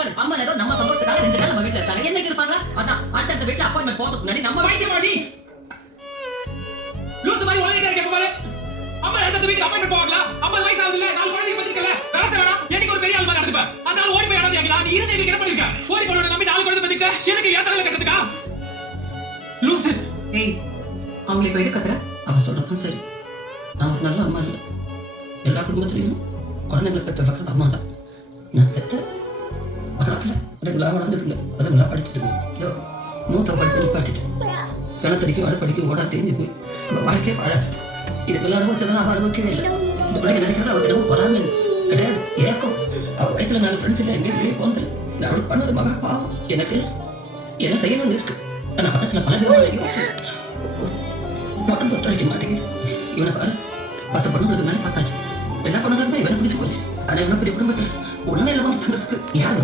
பாரு அம்மா ஏதோ நம்ம சம்பளத்துக்காக 2 நாள் நம்ம வீட்ல இருக்காங்க. என்னைக்கு இருப்பாங்க? அதான் அடுத்த வீட்ல அப்பாயின்மெண்ட் போறதுக்கு முன்னாடி நம்ம வைத்தியமாடி லூசு மாதிரி உலகிட்டே இருக்க பாரு. அம்மா அடுத்த வீட்டுக்கு அப்பாயின்மெண்ட் போவாங்களா? 50 வயசு ஆகுதுல்ல, 4 குழந்தைக்கு பத்திருக்கல. வேணா வேணா என்னைக்கு ஒரு பெரிய ஆள் மாதிரி நடந்துப்ப. அதனால ஓடி போய் அனாதை ஆகிடா. நீ இருந்து என்ன பண்ணிருக்க? ஓடி போனோட நம்பி 4 குழந்தை பத்திக்க. எனக்கு ஏன் தலையில கட்டதுக்கா? லூசு. ஏய் அவங்களை இப்ப எது கத்துற? அவன் சொல்றதும் சரி. நான் ஒரு நல்ல அம்மா இல்ல. எல்லா குடும்பத்திலையும் குழந்தைங்களை பெற்ற வளர்க்குற அம்மா தான். நான் பெற்ற வளர்க்கல, அதுங்களா வளர்ந்துருங்க, அதுங்களா படிச்சுட்டுங்க. ஐயோ மூத்த படிப்பு நிப்பாட்டிட்டு கிணத்தடிக்கு வாழ படிக்க ஓடா தெரிஞ்சு போய் அவள் வாழ்க்கையை வாழாது. இதுக்கெல்லாம் அனுபவத்தில் அவள் அனுபவிக்கவே இல்லை. இந்த பிள்ளைங்க நினைக்கிறது அவள் தினமும் வராமல் கிடையாது, ஏக்கம். அவள் வயசுல 4 ஃப்ரெண்ட்ஸ் இல்லை, எங்கேயும் வெளியே போனதில்லை. நான் அவளுக்கு பண்ணது மகா பாவம். எனக்கு என்ன செய்யணும்னு இருக்கு. ஆனால் மனசில் பல விதமான உடம்பு ஒத்துழைக்க மாட்டேங்குது. இவனை பாரு 10 பொண்ணுங்களுக்கு மேலே பார்த்தாச்சு. எல்லா பொண்ணுங்களுமே இவனை பிடிச்சு போச்சு. ஆனால் இவனை பெரிய குடும்பத்தில் உண்மையில வந்து யார்